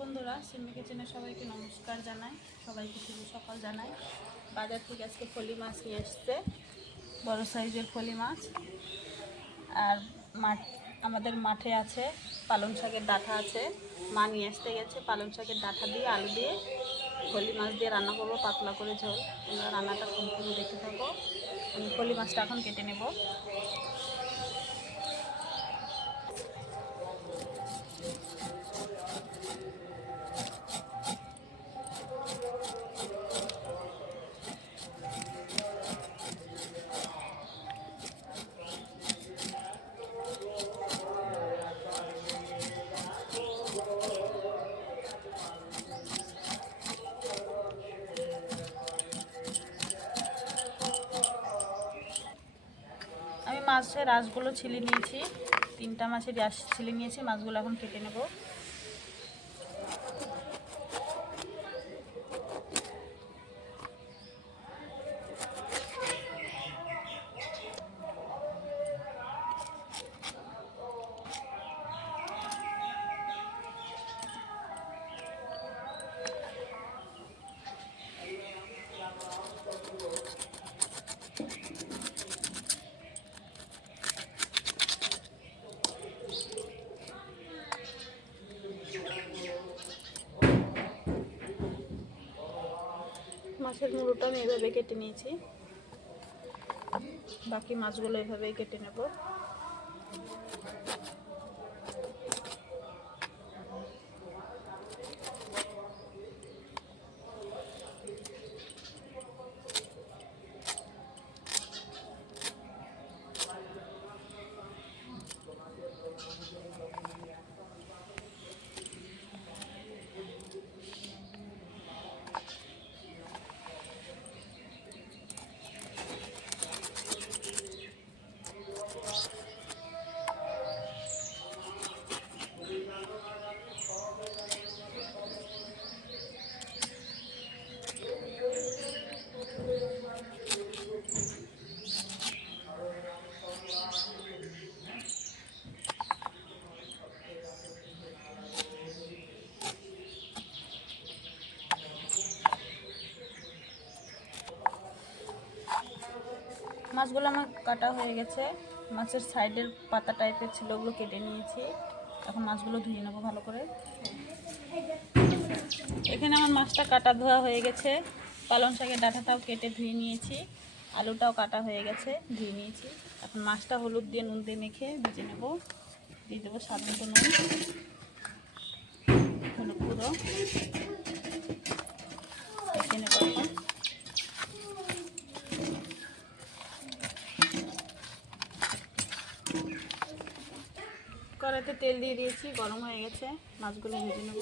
বন্ধুরা, সিমি কিচেনে সবাইকে নমস্কার জানাই, সবাইকে শুভ সকাল জানাই। বাজার থেকে আজকে ফলি মাছ নিয়ে এসছে, বড় সাইজের ফলি মাছ। আর আমাদের মাঠে আছে পালং শাকের ডাঁটা আছে, মা নিয়ে আসতে গেছে। পালং শাকের ডাঁটা দিয়ে আলু দিয়ে ফলি মাছ দিয়ে রান্না করবো, পাতলা করে ঝোল। তোমরা রান্নাটা সম্পূর্ণ দেখতে থাকো। আমি ফলি মাছটা এখন কেটে নেব। আমি মাছের আঁশগুলো ছিলে নিয়েছি, 3টা মাছের আঁশ ছিলে নিয়েছি। মাছগুলো এখন কেটে নেব। মাছের মুড়োটা আমি এভাবে কেটে নিয়েছি, বাকি মাছগুলো এভাবেই কেটে নেব। মাছগুলো আমার কাটা হয়ে গেছে। মাছের সাইডের পাতা টাইপের ছিল, ওগুলো কেটে নিয়েছি। এখন মাছগুলো ধুয়ে নেবো ভালো করে। এখানে আমার মাছটা কাটা ধোয়া হয়ে গেছে। পালং শাকের ডাঁটাটাও কেটে ধুয়ে নিয়েছি, আলুটাও কাটা হয়ে গেছে, ধুয়ে নিয়েছি। এখন মাছটা হলুদ দিয়ে নুন দিয়ে মেখে ভেজে নেব। দিয়ে দেবো স্বাদ মতো নুন, হলুদ গুঁড়ো, ভেজে নেব। এখন কড়াইতে তেল দিয়ে দিয়েছি, গরম হয়ে গেছে। মাছগুলো ভেজে নেব।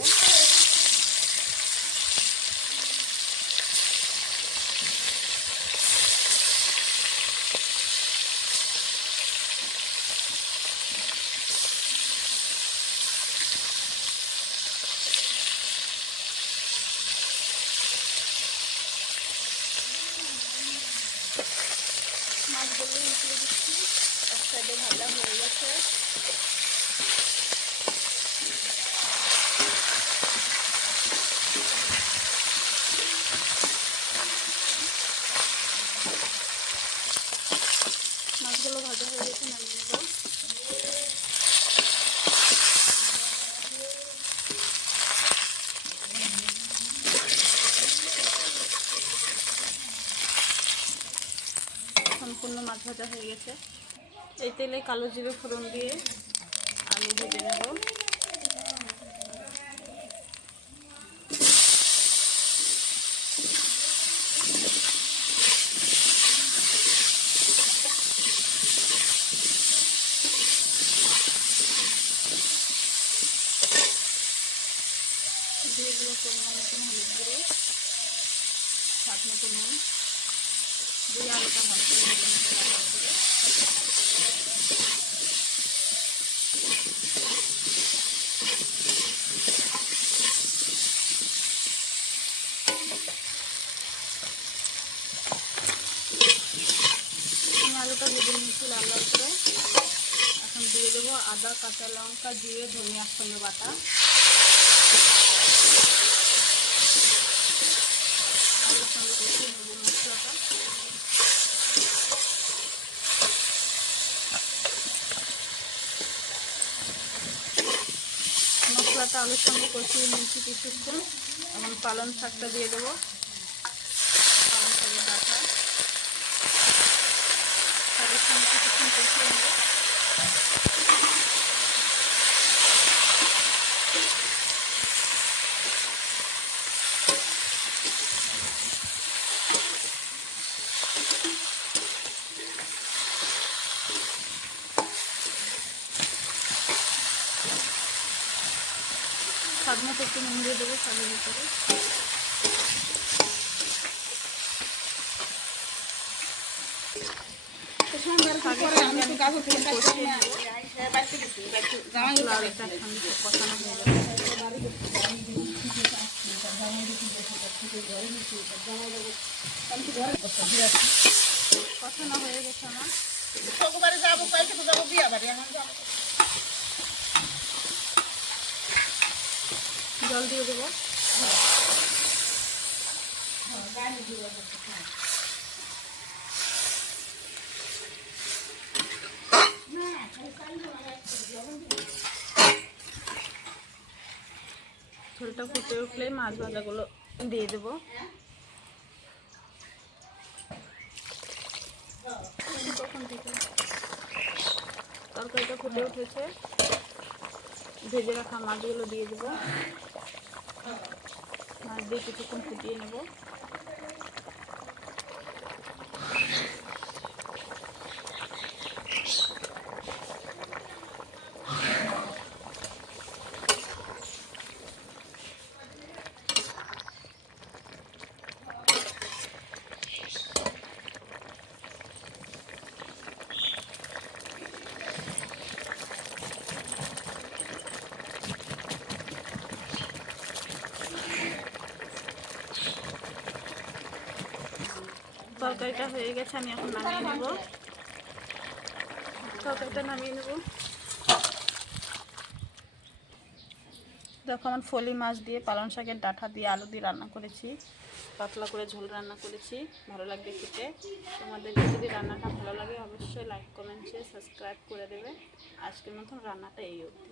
মাছগুলো মিশিয়ে দিচ্ছি, এক সাইডে ভাজা হয়ে গেছে। মাছগুলো ভাজা হয়ে গেছে, নামিয়ে নেব। সম্পূর্ণ মাছ ভাজা হয়ে গেছে। এই তেলে কালো জিরে ফোড়ন দিয়ে আলু ভেজে নেব। দিয়ে দিলে পরিমাণ মতন হলুদ গুঁড়ো, স্বাদ মতো নুন দিয়ে আলুটা ভালো করে ভেজে নিতে হবে। আলুটা ভেজে নিয়েছি লাল লাল করে। এখন দিয়ে দেবো আদা, কাঁচা লঙ্কা, জিরে, ধনিয়া সঙ্গে বাটা। মশলাটা আলুর সঙ্গে কষিয়ে নিয়েছি কিছুক্ষণ। এখন পালং শাকটা দিয়ে দেবো। পালং শাকের ডাঁটা শাকের সঙ্গে কিছুক্ষণ কষিয়ে নেবো। স্বাদ মতো একটু নুন দিয়ে দেবো শাকের ভিতরে। কষানো হয়ে গেছে আমার। জল দিয়ে দেবো। ঝোলটা ফুটে উঠলে মাছ ভাজাগুলো দিয়ে দেবো। তরকারিটা ফুটে উঠেছে, ভেজে রাখা মাছগুলো দিয়ে দেবো। মাছ দিয়ে কিছুক্ষণ ফুটিয়ে নেব। তরকারিটা হয়ে গেছে, আমি এখন নামিয়ে নেব। তরকারিটা নামিয়ে নেব। দেখো আমার ফলি মাছ দিয়ে পালং শাকের ডাঁটা দিয়ে আলু দিয়ে রান্না করেছি। পাতলা করে ঝোল রান্না করেছি, ভালো লাগবে খেতে। তোমাদের যদি রান্নাটা ভালো লাগে অবশ্যই লাইক কমেন্ট শেয়ার সাবস্ক্রাইব করে দেবে। আজকের মতন রান্নাটা এই অবধি।